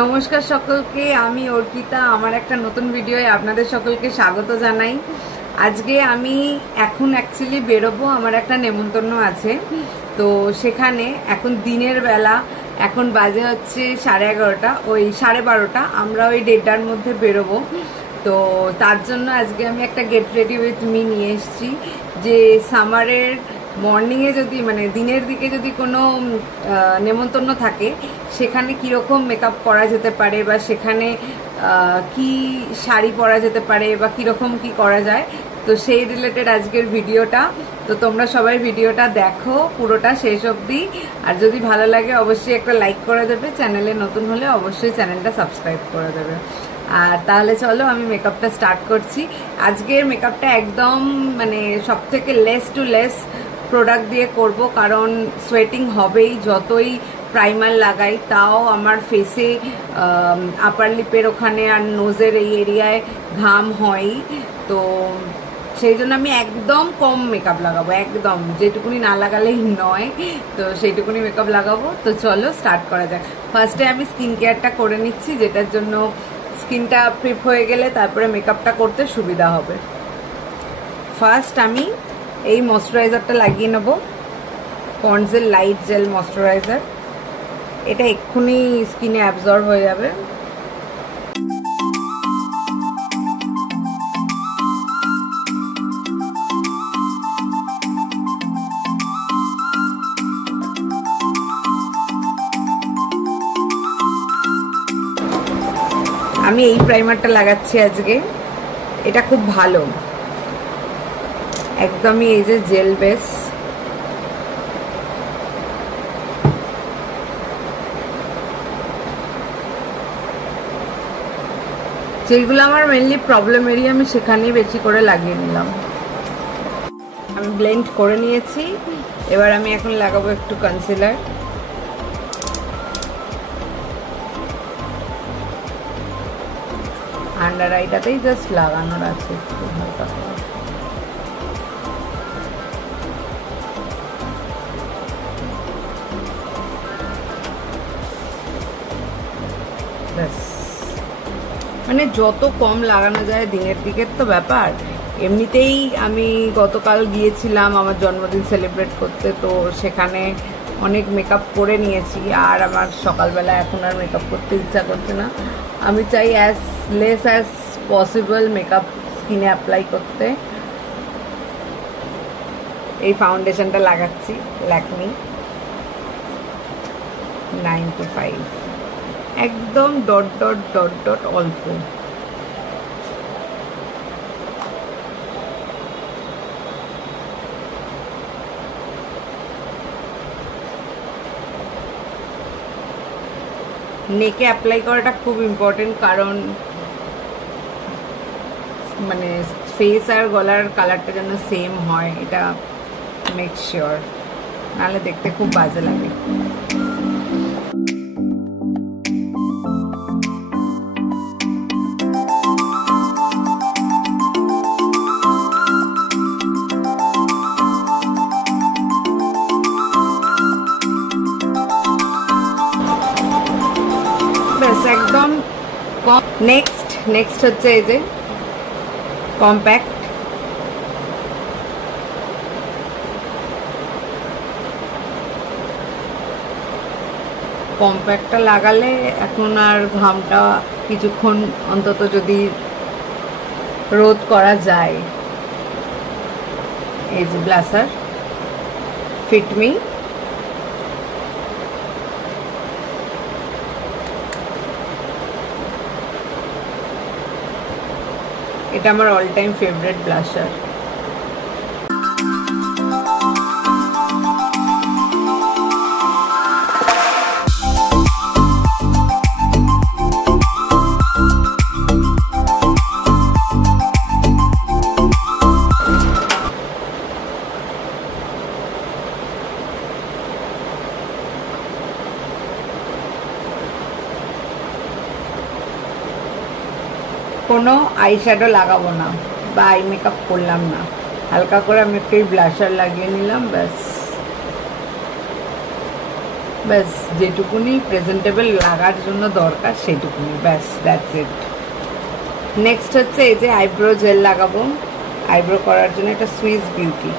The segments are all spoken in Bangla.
নমস্কার সকলকে, আমি অর্পিতা। আমার একটা নতুন ভিডিওয়ে আপনাদের সকলকে স্বাগত জানাই। আজকে আমি এখন অ্যাকচুয়ালি বেরোবো, আমার একটা নেমন্তন্ন আছে। তো সেখানে এখন দিনের বেলা, এখন বাজে হচ্ছে 11:30, ওই 12:30, আমরা ওই 1:30টার মধ্যে বেরোবো। তো তার জন্য আজকে আমি একটা গেট রেডি উইথ মি নিয়ে এসেছি, যে সামারের মর্নিংয়ে যদি মানে দিনের দিকে যদি কোনো নেমন্তন্ন থাকে সেখানে কীরকম মেকআপ করা যেতে পারে, বা সেখানে কি শাড়ি পরা যেতে পারে, বা কীরকম কি করা যায়, তো সেই রিলেটেড আজকের ভিডিওটা। তো তোমরা সবাই ভিডিওটা দেখো পুরোটা শেষ অবধি, আর যদি ভালো লাগে অবশ্যই একটা লাইক করে দেবে, চ্যানেলে নতুন হলে অবশ্যই চ্যানেলটা সাবস্ক্রাইব করে দেবে। আর তাহলে চলো আমি মেকআপটা স্টার্ট করছি। আজকের মেকআপটা একদম মানে সব থেকে লেস টু লেস প্রোডাক্ট দিয়ে করব, কারণ সোয়েটিং হবেই যতই প্রাইমার লাগাই, তাও আমার ফেসে আপার লিপের ওখানে আর নোজের এই এরিয়ায় ঘাম হয়। তো সেই জন্য আমি একদম কম মেকআপ লাগাবো, একদম যেটুকুনি না লাগালেই নয়, তো সেইটুকুনি মেকআপ লাগাবো। তো চলো স্টার্ট করা যাক। ফার্স্টে আমি স্কিন কেয়ারটা করে নিচ্ছি, যেটার জন্য স্কিনটা প্রিপ হয়ে গেলে তারপরে মেকআপটা করতে সুবিধা হবে। ফার্স্ট আমি এই ময়শ্চারাইজারটা লাগিয়ে নেব, পন্ডসের লাইট জেল ময়শ্চারাইজার। এটা এক্ষুনি স্কিনে অ্যাবজর্ব হয়ে যাবে। আমি এই প্রাইমারটা লাগাচ্ছি আজকে, এটা খুব ভালো, একদমই এই যে জেল বেস। যেগুলো আমার মেনলি প্রবলেম এরিয়া, আমি সেখানেই বেশি করে লাগিয়ে নিলাম। আমি ব্লেন্ড করে নিয়েছি, এবার আমি এখন লাগাবো একটু কনসিলার। আন্ডার আইটাতেই জাস্ট লাগানোর আছে একটু হালকা করে। মানে যত কম লাগানো যায় দিনের দিকের তো ব্যাপার। এমনিতেই আমি গতকাল গিয়েছিলাম আমার জন্মদিন সেলিব্রেট করতে, তো সেখানে অনেক মেকআপ করে নিয়েছি, আর আমার সকালবেলা এখন আর মেকআপ করতে ইচ্ছা করছে না। আমি চাই as less as possible makeup স্কিনে অ্যাপ্লাই করতে। এই ফাউন্ডেশনটা লাগাচ্ছি, ল্যাকমি 95, একদম ডট ডট ডট ডট অল্প। নেকে অ্যাপ্লাই করাটা খুব ইম্পর্টেন্ট, কারণ মানে ফেস আর গলার কালারটা যেন সেম হয়, এটা মেক শিওর, নাহলে দেখতে খুব বাজে লাগে। একদম নেক্সট হচ্ছে এই যে কম্প্যাক্ট। কম্প্যাক্টটা লাগালে এখন আর ঘামটা কিছুক্ষণ অন্তত যদি রোধ করা যায়। এই যে ব্লাসার ফিটমি, এটা আমার অল টাইম ফেভারিট ব্লাশার। কোনো আই শ্যাডো লাগাবো না বা আই মেকআপ করলাম না, হালকা করে আমি একটু ব্লাশার লাগিয়ে নিলাম, ব্যাস। ব্যাস যেটুকুনি প্রেজেন্টেবল লাগার জন্য দরকার সেটুকুনি, ব্যাস দ্যাটস ইট। নেক্সট হচ্ছে এই যে আইব্রো জেল লাগাবো, আইব্রো করার জন্য একটা সুইস বিউটি।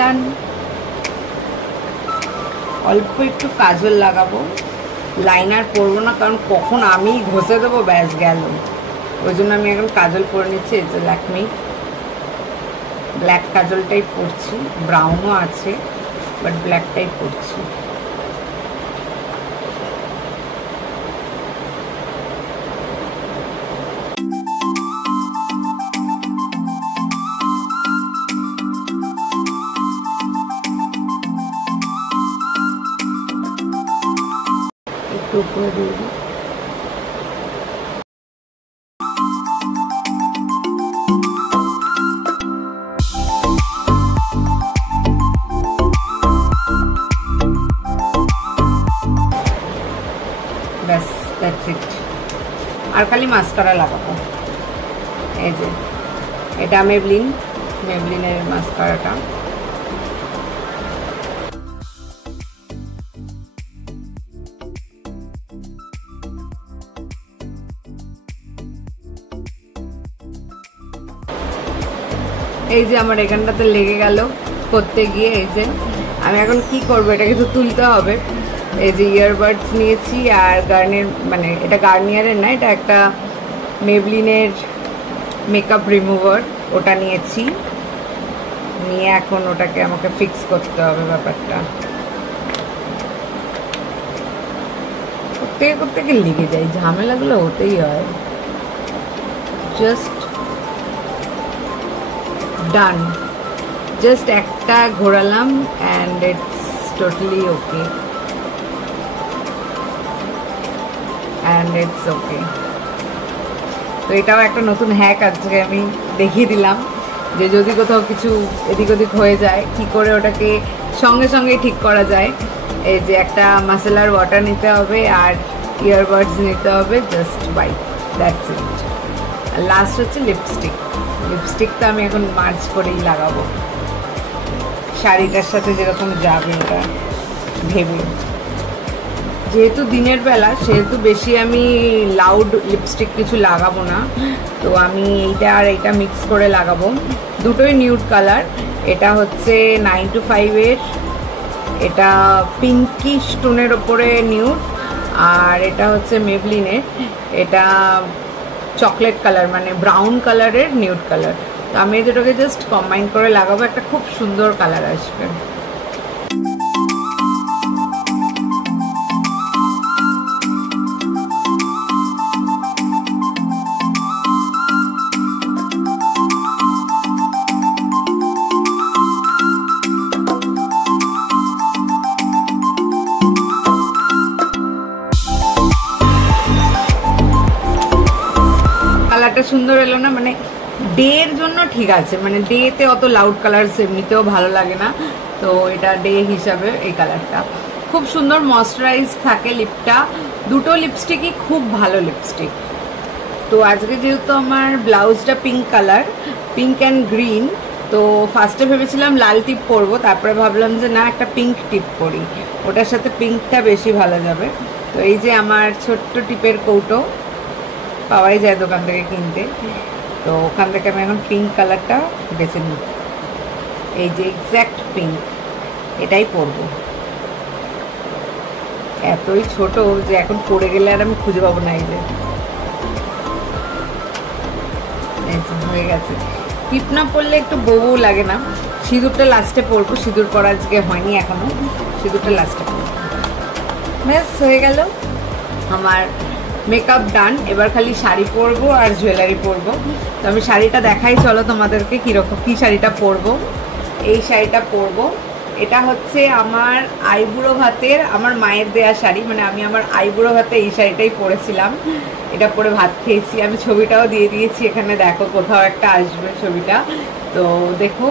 ডান। অল্প একটু কাজল লাগাবো, লাইনার পরবো না, কারণ কখন আমি ঘষে দেবো, ব্যাস গেল। ওই জন্য আমি এখন কাজল পরে নিচ্ছি। এই যে ল্যাকমি ব্ল্যাক কাজলটাই পরছি, ব্রাউনও আছে বাট ব্ল্যাকটাই পরছি। উপরে দিয়ে দিই। ব্যাস দ্যাটস ইট। আর খালি মাস্কারা লাগাবো। এই যে এটা মেবলিনের মাস্কারাটা। এই যে আমার এখানটাতে লেগে গেল করতে গিয়ে। এই যে আমি এখন কি করবো, এটাকে তো তুলতে হবে। এই যে ইয়ারবাডস নিয়েছি আর মানে এটা গার্নিয়ারের না, এটা একটা মেবলিনের মেকআপ রিমুভার, ওটা নিয়েছি। নিয়ে এখন ওটাকে আমাকে ফিক্স করতে হবে ব্যাপারটা। করতে লেগে যায়, ঝামেলাগুলো হতেই হয়। জাস্ট ডান, জাস্ট একটা ঘোরালাম and it's totally okay, and it's okay. তো এটাও একটা নতুন হ্যাক আজকে আমি দেখিয়ে দিলাম, যে যদি কোথাও কিছু এদিক ওদিক হয়ে যায় কি করে ওটাকে সঙ্গে সঙ্গে ঠিক করা যায়। এই যে একটা মাসেলার ওয়াটার নিতে হবে আর ইয়ারবাডস নিতে হবে, জাস্ট বাই, দ্যাটস ইট। আর লাস্ট হচ্ছে লিপস্টিকটা আমি এখন মার্চ করেই লাগাবো, শাড়িটার সাথে যেরকম যাবে ওটা ভেবে। যেহেতু দিনের বেলা সেহেতু বেশি আমি লাউড লিপস্টিক কিছু লাগাবো না, তো আমি এইটা আর এইটা মিক্স করে লাগাবো। দুটোই নিউড কালার। এটা হচ্ছে 925-এর, এটা পিঙ্কি স্টোনের ওপরে নিউড, আর এটা হচ্ছে মেবলিনের, এটা চকলেট কালার মানে ব্রাউন কালারের নিউড কালার। তো আমি দুটোকে জাস্ট কম্বাইন করে লাগাবো, একটা খুব সুন্দর কালার আসবে। কালারটা সুন্দর এলো না, মানে ডে এর জন্য ঠিক আছে, মানে ডে তে অত লাউড কালার এমনিতেও ভালো লাগে না, তো এটা ডে হিসাবে এই কালারটা খুব সুন্দর ময়শ্চারাইজ থাকে লিপটা। দুটো লিপস্টিকই খুব ভালো লিপস্টিক। তো আজকে যেহেতু আমার ব্লাউজটা pink colour, pink and green, তো ফার্স্টে ভেবেছিলাম লাল টিপ পরবো, তারপরে ভাবলাম যে না, একটা পিঙ্ক টিপ পরি, ওটার সাথে পিঙ্কটা বেশি ভালো যাবে। তো এই যে আমার ছোট্ট টিপের কৌটো পাওয়াই যায় দোকান থেকে কিনতে, তো ওখান থেকে আমি এখন পিঙ্ক কালারটা বেছে নিই। এই যে এক্স্যাক্ট পিঙ্ক, এটাই পরবো। এতই ছোট যে এখন পরে গেলে আর আমি খুঁজে পাবো না। এই যে হয়ে গেছে। টিপ না পরলে একটু বউ লাগে না। সিঁদুরটা লাস্টে পরবো, সিঁদুর পরা আজকে হয়নি এখনো, সিঁদুরটা লাস্টে পরবো। ব্যাস হয়ে গেল আমার মেকআপ ডান, এবার খালি শাড়ি পরবো আর জুয়েলারি পরবো। তো আমি শাড়িটা দেখাই চলো তোমাদেরকে কিরকম কি শাড়িটা পরবো। এই শাড়িটা পরবো, এটা হচ্ছে আমার আইবুড়ো ভাতের, আমার মায়ের দেয়া শাড়ি, মানে আমি আমার আইবুড়ো ভাতে এই শাড়িটাই পরেছিলাম, এটা পরে ভাত খেয়েছি। আমি ছবিটাও দিয়ে দিয়েছি এখানে, দেখো কোথাও একটা আসবে ছবিটা, তো দেখো।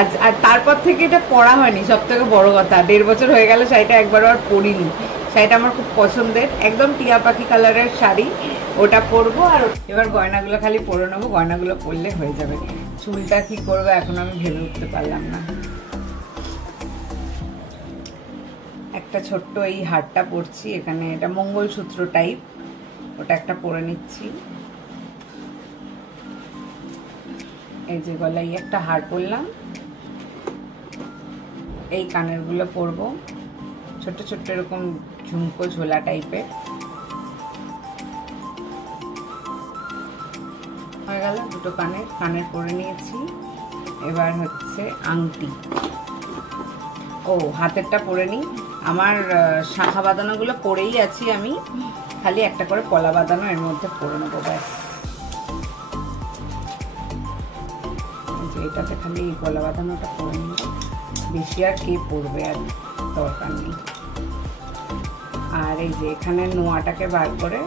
আজ আর তারপর থেকে এটা পরা হয়নি, সব থেকে বড় কথা 1.5 বছর হয়ে গেল শাড়িটা একবারও আর পরিনি। শাড়িটা আমার খুব পছন্দের, একদম টিয়া পাখি কালারের শাড়ি, ওটা পরবো। আর এবার গয়নাগুলো খালি পরে নেবো, গয়নাগুলো পরলে হয়ে যাবে। চুলটা কি করবো এখন আমি ভেবে উঠতে পারলাম না। একটা ছোট্ট এই হারটা পরছি এখানে, এটা মঙ্গলসূত্র টাইপ, ওটা একটা পরে নিচ্ছি। এই যে গলায় একটা হার পরলাম, এই কানের গুলো পরবো, ছোট্ট ছোট্ট এরকম ঝুমকো ঝোলা টাইপের। হয়ে গেল দুটো কানের পরে নিয়েছি। এবার হচ্ছে আংটি, ও হাতেরটা পরে নিই। আমার শাখা বাঁধানোগুলো পরেই আছি আমি, খালি একটা করে পলা বাঁধানো এর মধ্যে পরে নেবো ব্যাস। এটাতে খালি এই পলা বাঁধানোটা পরে নিব, বেশি আর কে পরবে, আর দরকার নেই। আর এই যে এখানে নোয়াটাকে বার করে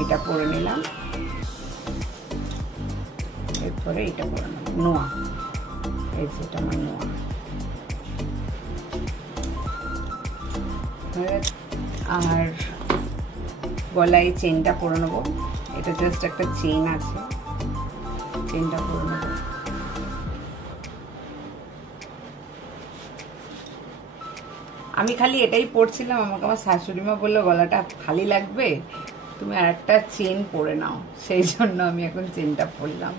এটা পরে নিলাম, এরপরে এটা পরে নেব নোয়া। এই যে এটা আমার নোয়া। আর গলায় চেনটা পরে নেবো, এটা জাস্ট একটা চেন আছে, চেনটা পরে নেবো। আমি খালি এটাই পরছিলাম, আমাকে আমার শাশুড়ি মা বললো গলাটা খালি লাগবে, তুমি আর একটা চেন পরে নাও, সেই জন্য আমি এখন চেনটা পরলাম।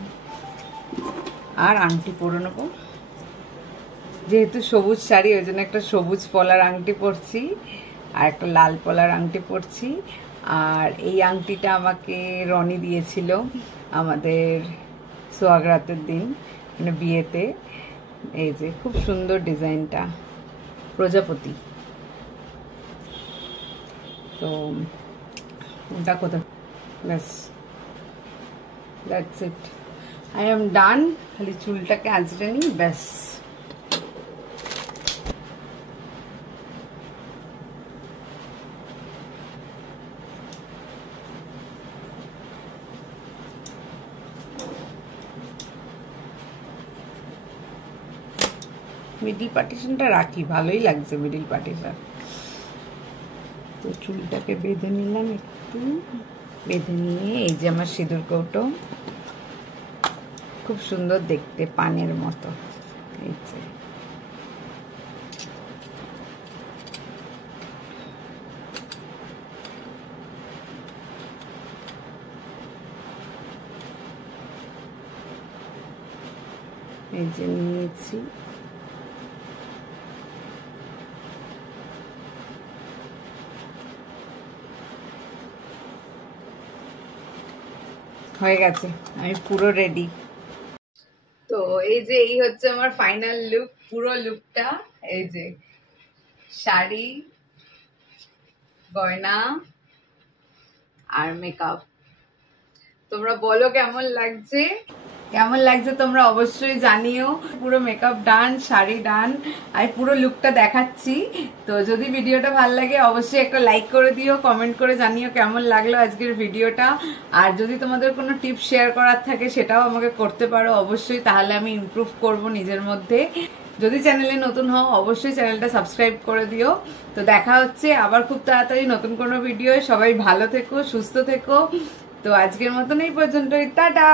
আর আংটি পরে নেবো, যেহেতু সবুজ শাড়ি ওই জন্য একটা সবুজ পলার আংটি পরছি, আর একটা লাল পলার আংটি পরছি। আর এই আংটিটা আমাকে রনি দিয়েছিল আমাদের সোহাগরাতের দিন, মানে বিয়েতে। এই যে খুব সুন্দর ডিজাইনটা, প্রজাপতি। তো ওটা কোথায়, ব্যাস that's it, I am done. খালি চুলটাকে আঁচড়ে নিই ব্যাস। মিডল পার্টিশনটা রাখি, ভালোই লাগছে মিডল পার্টিশন। তো চুলটাকে বেঁধে নিলাম একটু, বেঁধে নিয়ে এই যে আমার সিঁদুর কৌটো, খুব সুন্দর দেখতে, পানের মতো। এই যে নিয়েছি। হয়ে গেছে, আমি পুরো রেডি। তো এই যে এই হচ্ছে আমার ফাইনাল লুক, পুরো লুকটা। এই যে শাড়ি, গয়না আর মেকআপ। তোমরা বলো কেমন লাগছে, কেমন লাগছে তোমরা অবশ্যই জানিও। পুরো মেকআপ ডান, শাড়ি ডান, আর পুরো লুকটা দেখাচ্ছি। তো যদি ভিডিওটা ভালো লাগে অবশ্যই একটা লাইক করে দিও, কমেন্ট করে জানিও কেমন লাগলো আজকের ভিডিওটা। আর যদি তোমাদের কোনো টিপস শেয়ার করার থাকে সেটাও আমাকে করতে পারো অবশ্যই, তাহলে আমি ইমপ্রুভ করব নিজের মধ্যে। যদি চ্যানেলে নতুন হও অবশ্যই চ্যানেলটা সাবস্ক্রাইব করে দিও। তো দেখা হচ্ছে আবার খুব তাড়াতাড়ি নতুন কোনো ভিডিও। সবাই ভালো থেকো, সুস্থ থেকো। তো আজকের মতন এই পর্যন্তই, টাটা।